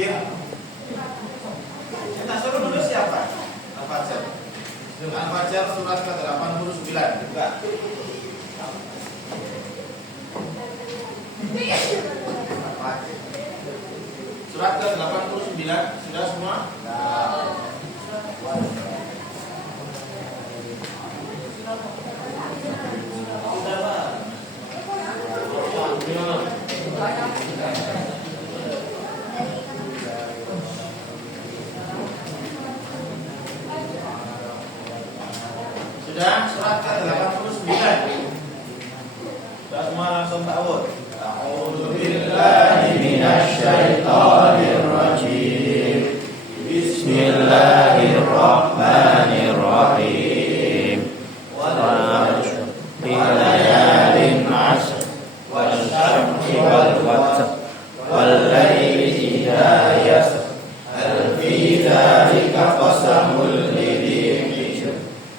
Kita suruh nulis siapa? Al-Fajr. Al-Fajr surat ke-89. Buka. Surat ke-89 sudah semua? Sudah surat ke-89. Sudah semua langsung ta'awud. A'udzu billahi minasy syaithanir rajim. Bismillahirrahmanirrahim. Walayalin 'ashr wasyamsi wal watr wal laili idza yasr hal fi dzalika qasamul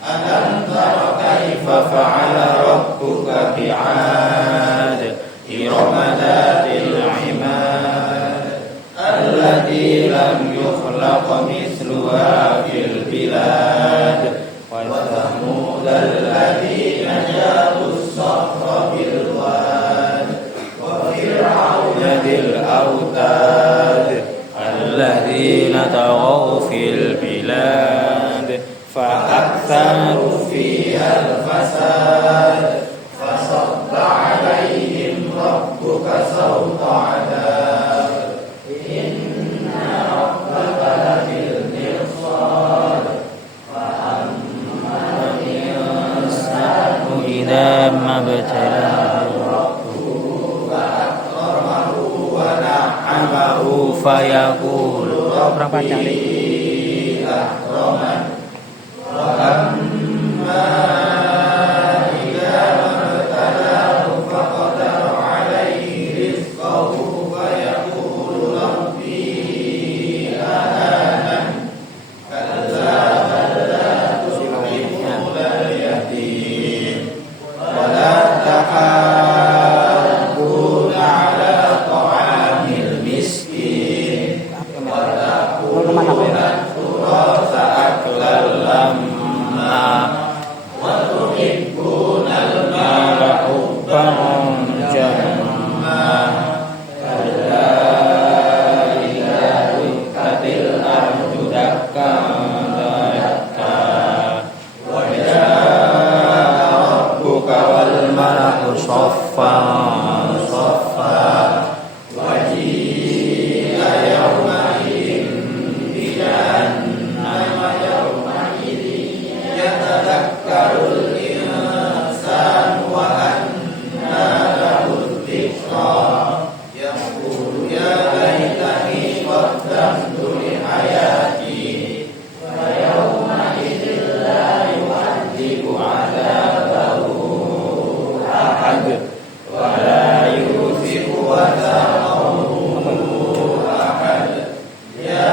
alam tara kaifa fa'ala rabbuka bi'ad irama dhatil 'imad allati lam yukhlaq mithluha fil bilad wa thamud alladziina jabu as-sakhra bil wad wa fir'auna dzil awtad alladziina taghaw fil bilad فأكثروا فيها الفساد فصب عليهم ربك سوط عذاب إن ربك لبالمرصاد فأما الإنسان إذا ما ابتلاه ربه فأكرمه ونعمه فيقول ربي أكرمن وأما إذا ما ابتلاه فقدر عليه رزقه فيقول ربي أهانن كلا بل لا تكرمون اليتيم ولا تحاضون على طعام المسكين وتأكلون التراث أكلا لما وتحبون المال حبا جما كلا إذا دكت الأرض دكا دكا وجاء ربك والملك صفا صفا وجيء يومئذ بجهنم يومئذ يتذكر الإنسان وأنى له الذكرى يقول يا ليتني قدمت لحياتي فيومئذ لا يعذب عذابه أحد ولا يوثق وثاقه أحد يا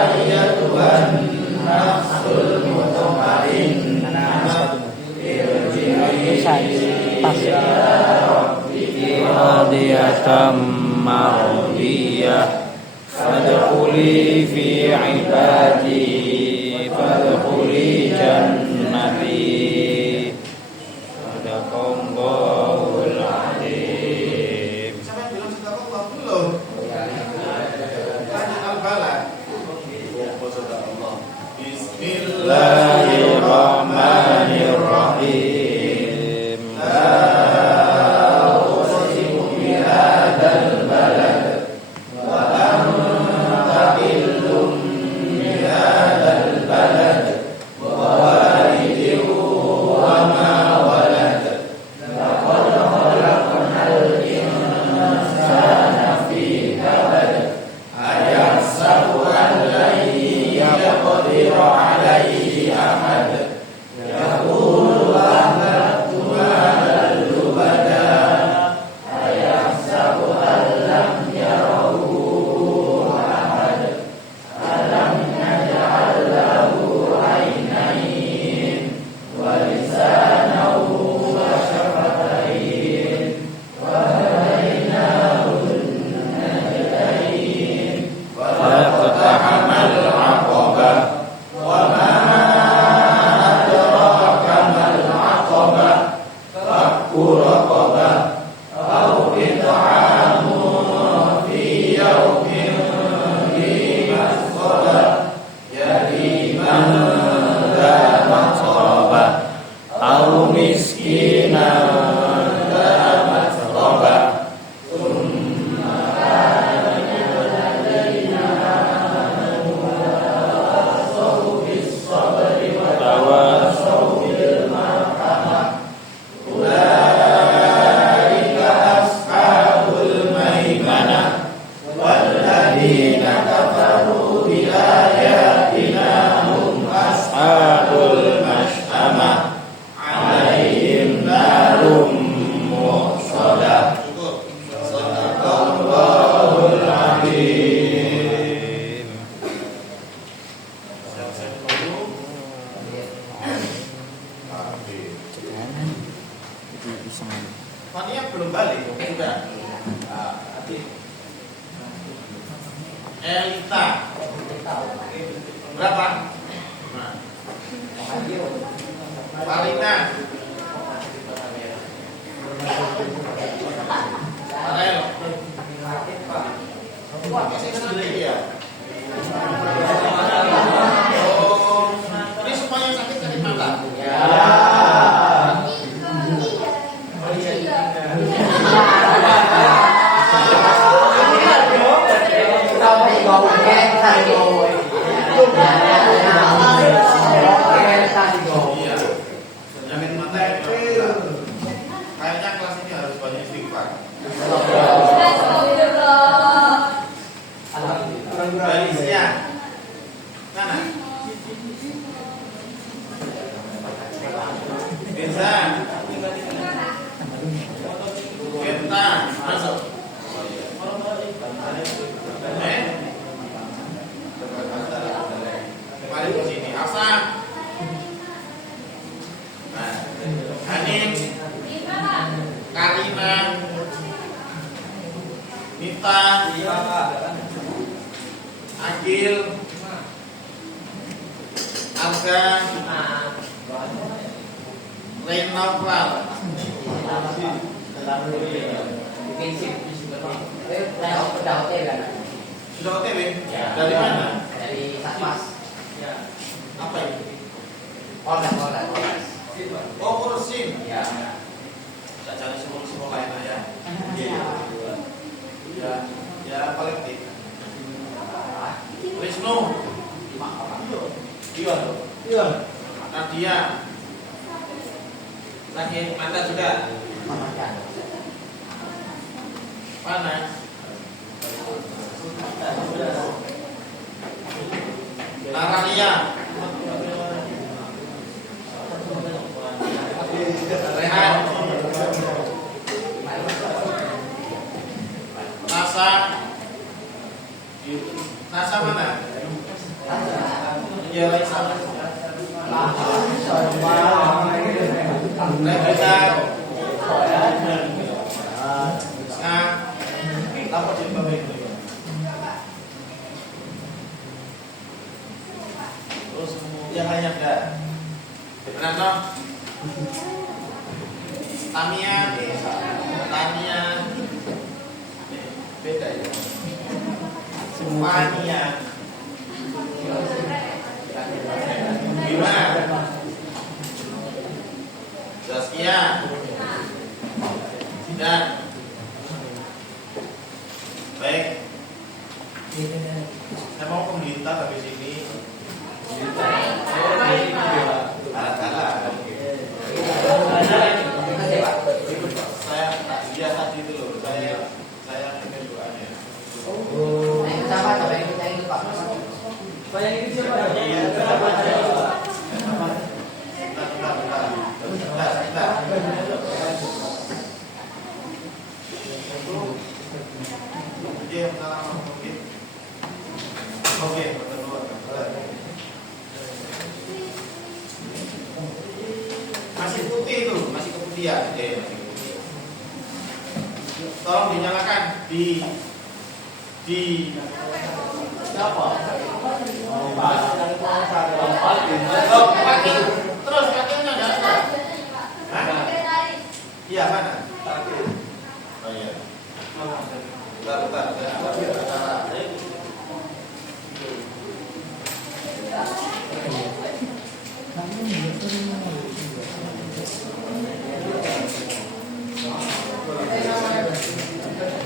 أيتها النفس المطمئنة ارجعي إلى ربك راضية مرضية فادخلي في عبادي فادخلي جنتي صدق الله العظيم. Siapa yang bilang sedekah Allah belum? Tanya al-balad. Bismillahirrahmanirrahim. La uqsimu bihadzal balad wa anta hillun bihadzal balad balik. Udah. Elita. Berapa? Nah. Marina. Farel. Wah, saya sendiri ya. Oh, ini supaya sakit sakit mata. Ya. Kayaknya kelas ini harus banyak istighfar. Alicia, mana? Bisa. Kita masuk. Mari ke sini. Asa. Nah, Hanim, Karina, Mita, Agil, Arga, Renopral. Sudah OTW? Dari mana? Dari Satpas. Apa itu? Polres. Oh, kursin. Ya. Saya cari semua lain ya. Iya. Ya, kolektif. Wisnu. Iya. Nadia. Lagi mata juga. Panas. Naralia. Rehan. Nasa mana? Ya, Raisa. Revita. Lapor jadi bapak itu. Terus yang banyak dah. Benar dong? Tania. Beda ya. Semuanya. Bima. Zaskia. Sidan. Baik. Saya mau pemerintah habis ini. Saya tadi itu loh. Saya ingin doanya. Yang ini siapa? Oke. Masih putih itu, masih keputihan. Tolong dinyalakan di siapa? Kaki. Terus kakinya enggak ada. Hah? Iya, mana? Oh iya. Bentar.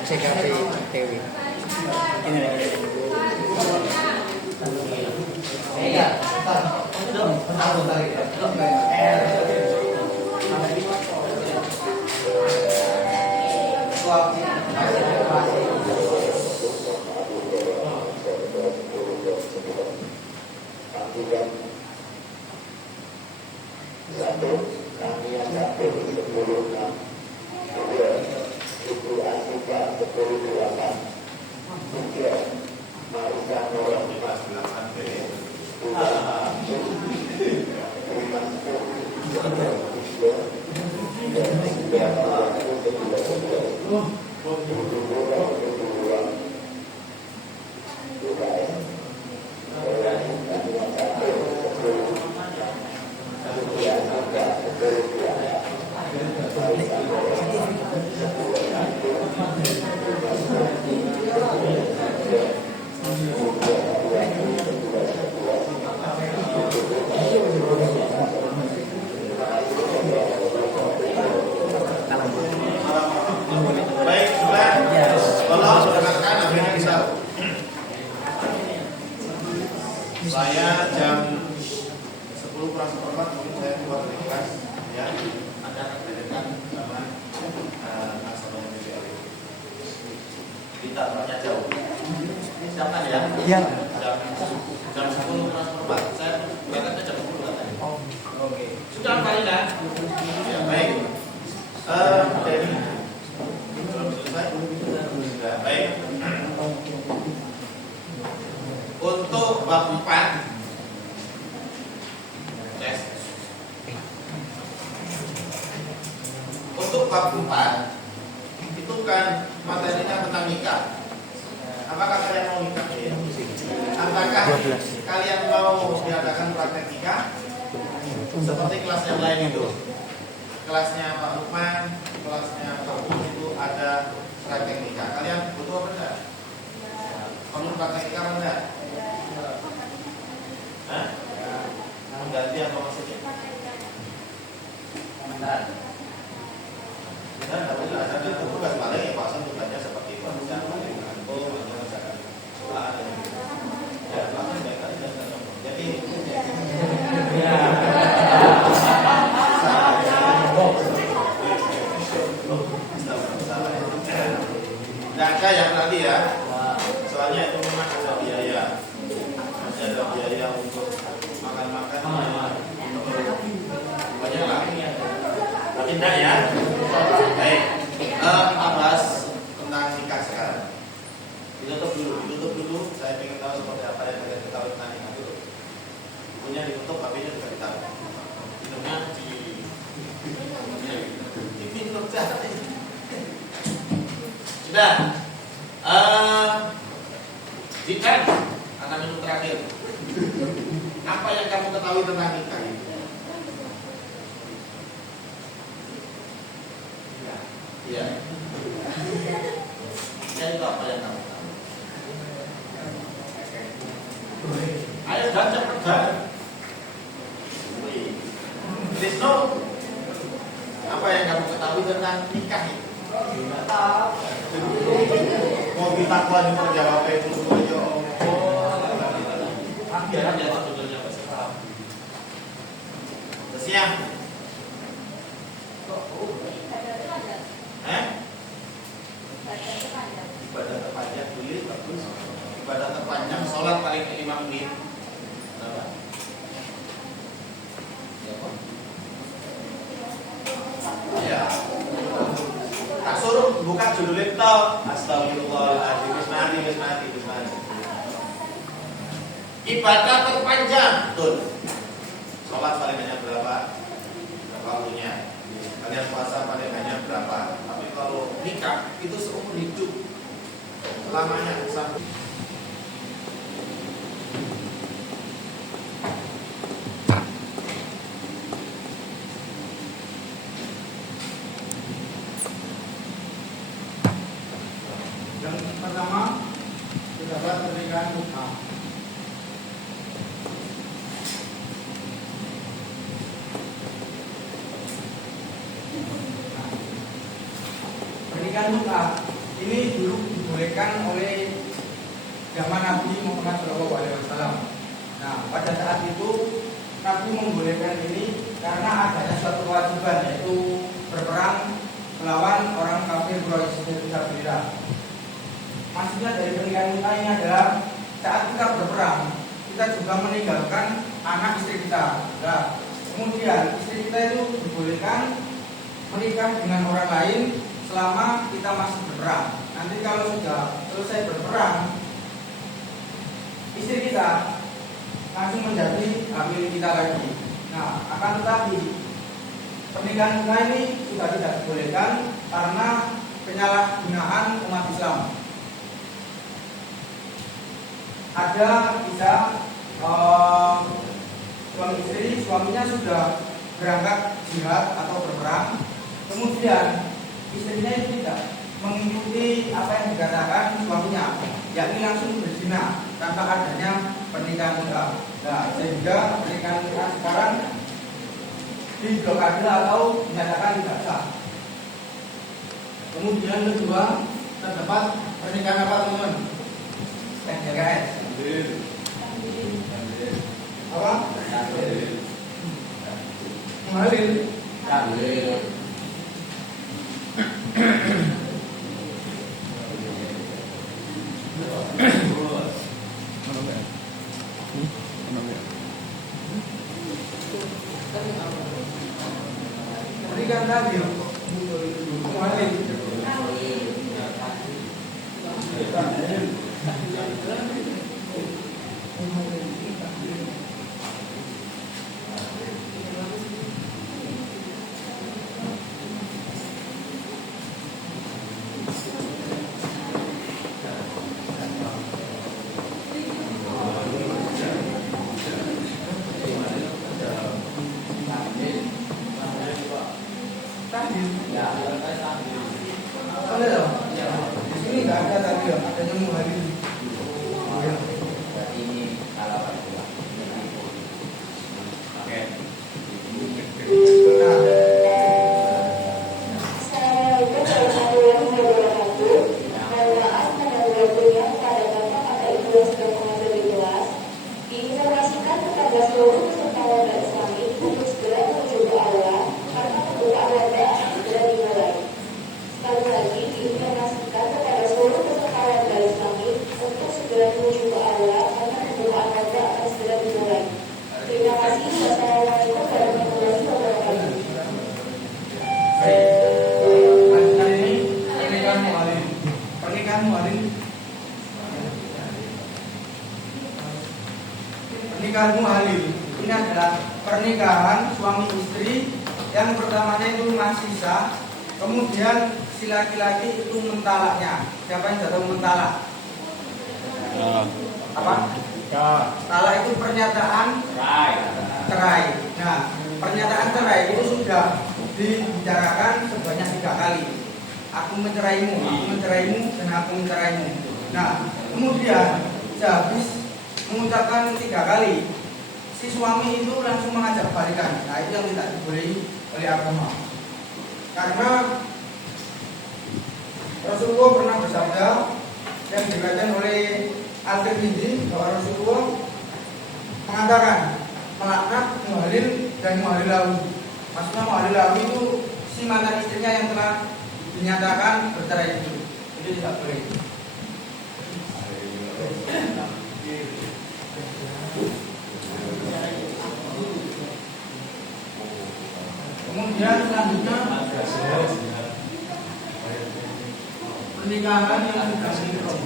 CKP TW. Iya. Baik, sudah. Tolong dengarkan apa yang bisa. Saya jam 10 kurang seperempat mungkin saya keluar dari kelas, ya. Anda akan diadakan sama nasabah BPL. Kita orangnya jauh. Siapa ya? Iya. Jam 10 kurang seperempat. Saya berangkatnya jam 10 katanya. Oke. Sudah Farida? Ya, baik. Jadi belum selesai? Sudah, baik. Untuk bab 4 tes. Untuk bab 4 itu kan materinya tentang nikah. Apakah kalian mau nikah? Apakah kalian mau diadakan praktek nikah seperti kelas yang lain itu? Kelasnya Pak Lukman, kelasnya Pak Bus itu ada praktek nikah. Kalian butuh apa enggak? Kamu praktek nikah apa enggak? Hah? Mengganti apa maksudnya? Komentar. Kita tidak boleh ada itu bukan paling ya Pak tuntutannya seperti itu. Jangan ya, bahkan baik kali jangan ngomong. Jadi tidak ada yang berarti ya. Soalnya itu memang ada biaya. Ada biaya untuk makan-makan. Banyak lah. Tapi tidak ya. Baik. Kita bahas tentang nikah sekarang. Ditutup dulu. Saya ingin tahu seperti apa yang kalian ketahui tentang nikah dulu. Punya ditutup, HP-nya juga ditaruh. Minumnya di minum jahat ini. Sudah. Jika akan minum terakhir. Apa yang kamu ketahui tentang nikah ini? Iya. Ya itu apa yang kamu tahu? Ayo baca kerja. Krisno, apa yang kamu ketahui tentang nikah ini? Mau kita kuat untuk jawab itu aja. Biar aja sebetulnya paham. Siap. Ibadah terpanjang boleh bagus. Ibadah terpanjang sholat paling 5 menit. Ya. Tak suruh buka judul laptop. Astagfirullahaladzim. Bismillah. Ibadah terpanjang, betul. Sholat paling hanya berapa waktunya? Kalian puasa paling hanya berapa? Tapi kalau nikah itu seumur hidup lamanya sampai. Yang pertama, terdapat pernikahan mut'ah. Pernikahan mut'ah ini dulu dibolehkan oleh zaman Nabi Muhammad SAW. Nah, pada saat itu Nabi membolehkan ini karena adanya suatu kewajiban, yaitu berperang melawan orang kafir Quraisy fisabilillah. Maksudnya dari pernikahan kita ini adalah saat kita berperang, kita juga meninggalkan anak istri kita. Nah, kemudian istri kita itu dibolehkan menikah dengan orang lain selama kita masih berperang. Nanti kalau sudah selesai berperang, istri kita langsung menjadi milik kita lagi. Nah, akan tetapi pernikahan kita ini sudah tidak dibolehkan karena penyalahgunaan umat Islam. Ada kisah suami istri, suaminya sudah berangkat jihad atau berperang, kemudian istrinya itu tidak mengikuti apa yang dikatakan suaminya, yakni langsung berzina tanpa adanya pernikahan nikah. Nah, sehingga pernikahan nikah sekarang diblokade atau dinyatakan tidak sah. Kemudian kedua, terdapat pernikahan apa teman? PGKS. Apa? Mengalir. Berikan tadi mengalir. Di sini nggak ada tadi ya, adanya mengalir. Berarti ini salah Pak. Oke. Diinformasikan kepada seluruh peserta wabah Islami untuk segera menuju ke aula karena pembukaan wabah akan segera dimulai. Sekali lagi diinformasikan kepada seluruh peserta wabah Islami untuk segera menuju ke aula karena pembukaan wabah akan segera dimulai. Terima kasih. Wassalamualaikum warahmatullahi wabarakatuh. Lanjutan ini pernikahan muallim. Pernikahan muallim. Pernikahan muallim ini adalah pernikahan suami istri yang pertamanya itu masih sah, kemudian si laki-laki itu mentalaknya. Siapa yang tahu mentalak? Apa? Talak itu pernyataan cerai. Nah, pernyataan cerai itu sudah dibicarakan sebanyak 3 kali. Aku menceraimu, dan aku menceraimu. Nah, kemudian sehabis mengucapkan 3 kali, si suami itu langsung mengajak balikan. Nah, itu yang tidak dibolehi oleh agama. Karena Rasulullah pernah bersabda yang diriwayatkan oleh Al-Tirmidzi bahwa Rasulullah mengatakan melaknat muhalil dan muhalilawi. Maksudnya muhalilawi itu si mantan istrinya yang telah dinyatakan bercerai itu tidak boleh. Kemudian selanjutnya pernikahan yang sudah sinkron.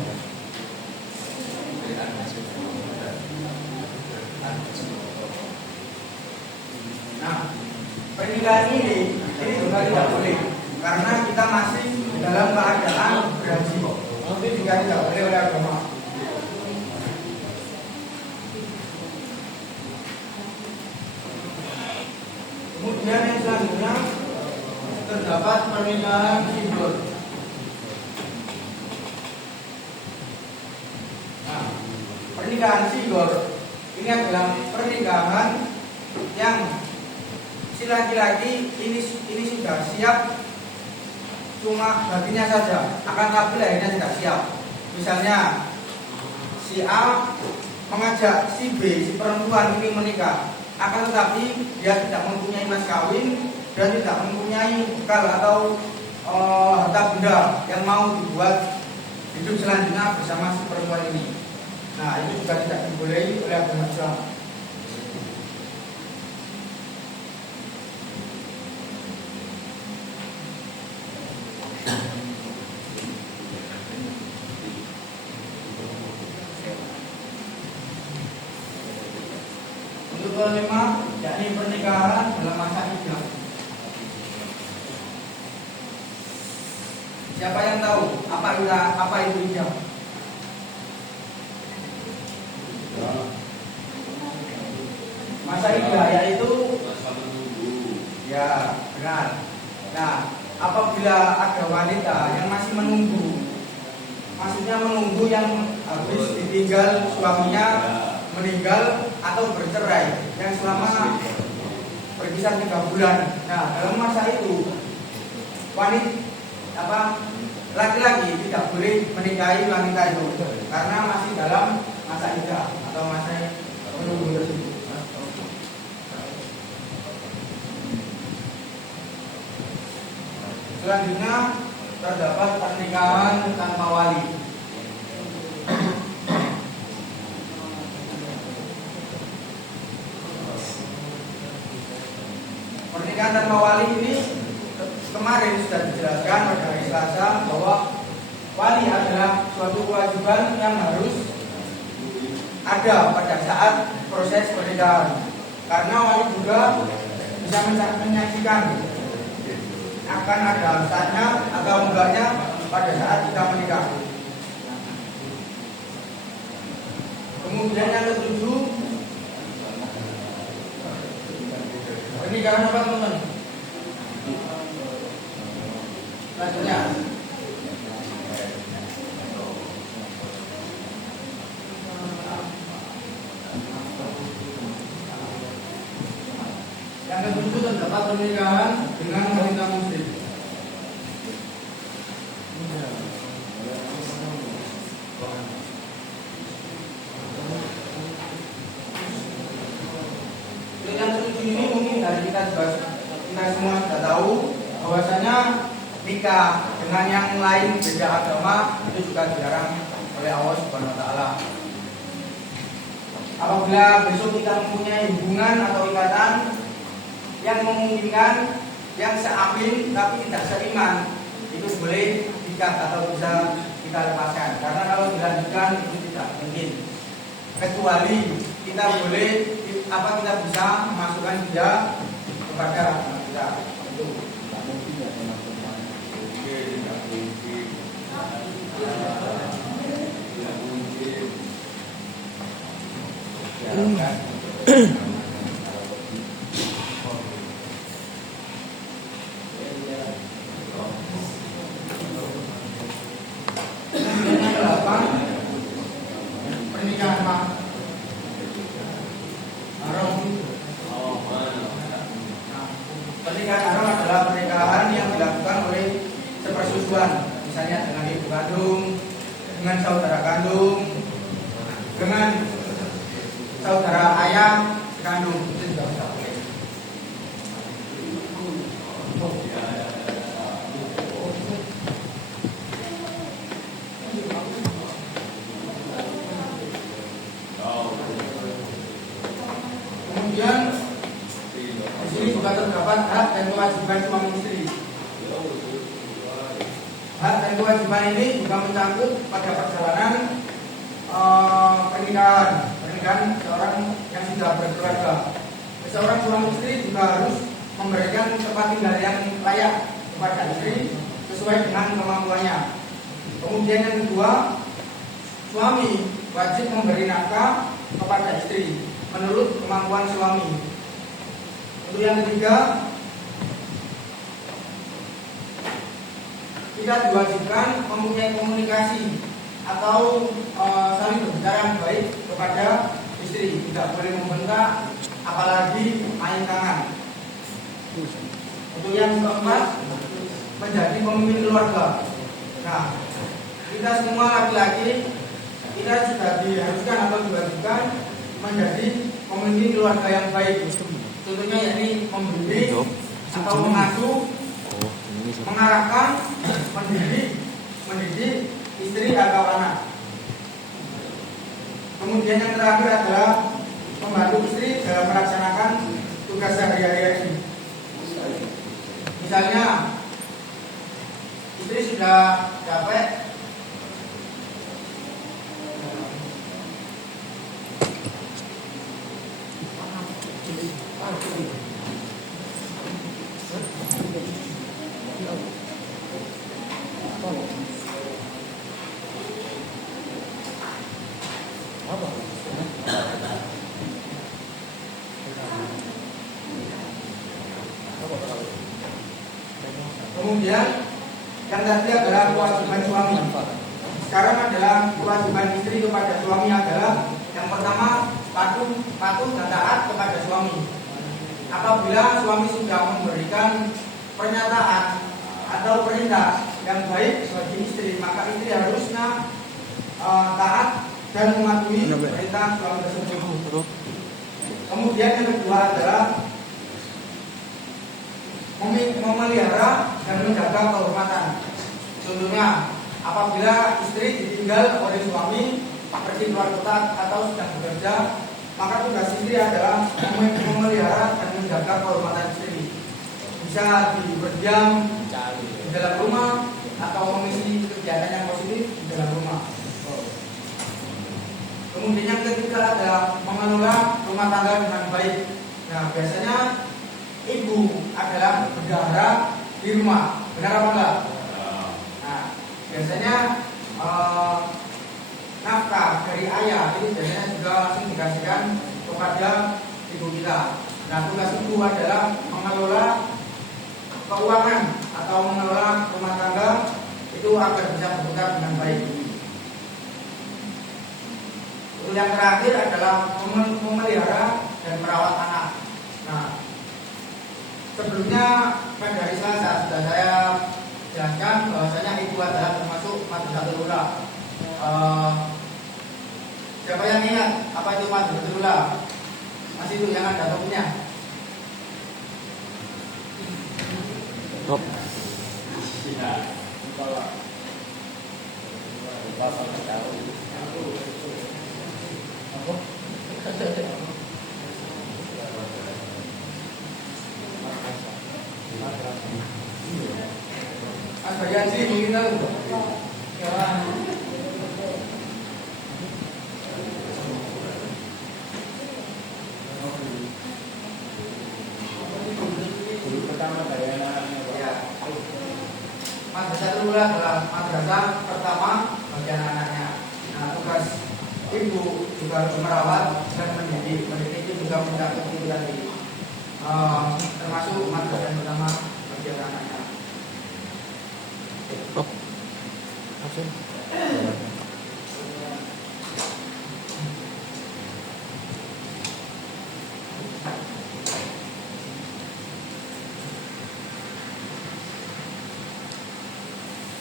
Nah, pernikahan ini juga tidak boleh karena kita masih dalam keadaan berhaji. Ini juga tidak boleh oleh agama. Kemudian yang selanjutnya terdapat pernikahan simbol. Nah, pernikahan simbol ini adalah pernikahan yang si laki-laki ini sudah siap, cuma baginya saja, akan tapi lahirnya tidak siap. Misalnya si A mengajak si B, si perempuan ini menikah, akan tetapi dia tidak mempunyai mas kawin dan tidak mempunyai bekal atau harta benda yang mau dibuat hidup selanjutnya bersama si perempuan ini. Nah, itu juga tidak dibolehi oleh agama Islam. Untuk kelima, yakni pernikahan dalam masa iddah. Siapa yang tahu apa itu ijab? Masa idah yaitu ya benar. Nah, apabila ada wanita yang masih menunggu, maksudnya menunggu yang habis ditinggal suaminya meninggal atau bercerai yang selama berkisar 3 bulan. Nah, dalam masa itu laki-laki tidak boleh menikahi wanita itu karena masih dalam masa idah atau masa menunggu tersebut. Selanjutnya terdapat pernikahan tanpa wali. Pernikahan tanpa wali ini kemarin sudah dijelaskan pada hari Selasa bahwa wali adalah suatu kewajiban yang harus ada pada saat proses pernikahan. Karena wali juga bisa menyaksikan akan ada saatnya atau enggaknya pada saat kita menikah. Kemudian yang ketujuh, pernikahan apa teman-teman? Selanjutnya, yang ketujuh terdapat pernikahan dengan wanita muslim. Yang ketujuh ini mungkin dari kita semua sudah tahu bahwasanya nikah dengan yang lain beda agama itu juga dilarang oleh Allah Subhanahu wa taala. Apabila besok kita mempunyai hubungan atau ikatan yang memungkinkan, yang seamin tapi tidak seiman, itu boleh diikat atau bisa kita lepaskan. Karena kalau dilanjutkan itu tidak mungkin. Kecuali kita boleh kita bisa memasukkan dia kepada agama kita. Itu tidak mungkin ya teman-teman. Pernikahan haram. Pernikahan haram adalah pernikahan yang dilakukan oleh sepersusuan, misalnya dengan ibu kandung, dengan saudara kandung, dengan saudara ayah kandung, itu juga bisa boleh. Kemudian di sini juga terdapat hak dan kewajiban suami istri. Hak dan kewajiban ini juga mencakup pada perjalanan pernikahan seorang yang sudah berkeluarga. Seorang suami istri juga harus memberikan tempat tinggal yang layak kepada istri sesuai dengan kemampuannya. Kemudian yang kedua, suami wajib memberi nafkah kepada istri menurut kemampuan suami. Untuk yang ketiga, kita diwajibkan mempunyai komunikasi atau saling berbicara yang baik kepada istri, tidak boleh membentak, apalagi main tangan. Untuk yang keempat, menjadi pemimpin keluarga. Nah, kita semua laki-laki, kita sudah diharuskan atau diwajibkan menjadi pemimpin keluarga yang baik. Contohnya yakni membimbing atau mengasuh, mengarahkan, mendidik istri atau anak. Kemudian yang terakhir adalah membantu istri dalam melaksanakan tugas sehari-hari. Misalnya istri sudah capek, Kemudian yang tadi adalah kewajiban suami. Sekarang adalah kewajiban istri kepada suami adalah yang pertama patuh dan taat kepada suami. Apabila suami sudah memberikan pernyataan atau perintah yang baik bagi istri, maka istri harusnya taat dan mematuhi perintah suami tersebut. Kemudian yang kedua adalah memelihara dan menjaga kehormatan. Contohnya, apabila istri ditinggal oleh suami pergi keluar kota atau sedang bekerja, maka tugas istri adalah memelihara dan menjaga kehormatan istri. Bisa berdiam di dalam rumah atau mengisi kegiatan yang positif di dalam rumah. Kemudian yang ketiga adalah mengelola rumah tangga dengan baik. Nah, biasanya ibu adalah bendahara di rumah, benar apa enggak? Nah, biasanya nafkah dari ayah ini biasanya juga langsung dikasihkan kepada ibu kita. Nah, tugas ibu adalah mengelola keuangan atau mengelola rumah tangga itu agar bisa berputar dengan baik. Yang terakhir adalah memelihara dan merawat anak. Nah, sebelumnya pada hari Selasa sudah saya jelaskan bahwasanya ibu adalah termasuk madrasatul ula. Siapa yang ingat apa itu madrasatul ula? Masih itu yang ada topnya. Mas Bayan sih mungkin tahu. Madrasatul ula adalah madrasah pertama bagi anak-anaknya. Nah, tugas ibu juga harus merawat dan mendidik. Mendidik itu juga mencakup itu tadi, termasuk madrasah yang pertama bagi anak-anaknya.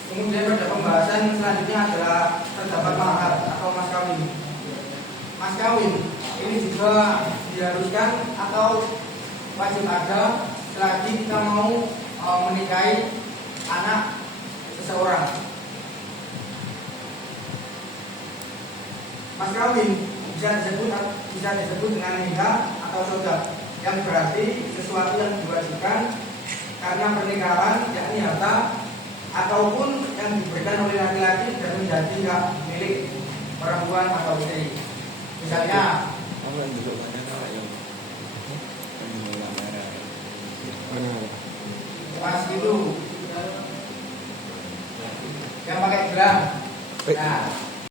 Kemudian pada pembahasan selanjutnya adalah terdapat mahar atau mas kawin. Mas kawin ini juga diharuskan atau wajib ada selagi kita mau menikahi anak seseorang. Mas kawin bisa disebut dengan nikah atau sodaq, yang berarti sesuatu yang diwajibkan karena pernikahan, yakni harta ataupun yang diberikan oleh laki-laki dan menjadi hak milik perempuan atau istri. Misalnya, mas itu yang pakai gelang. Nah,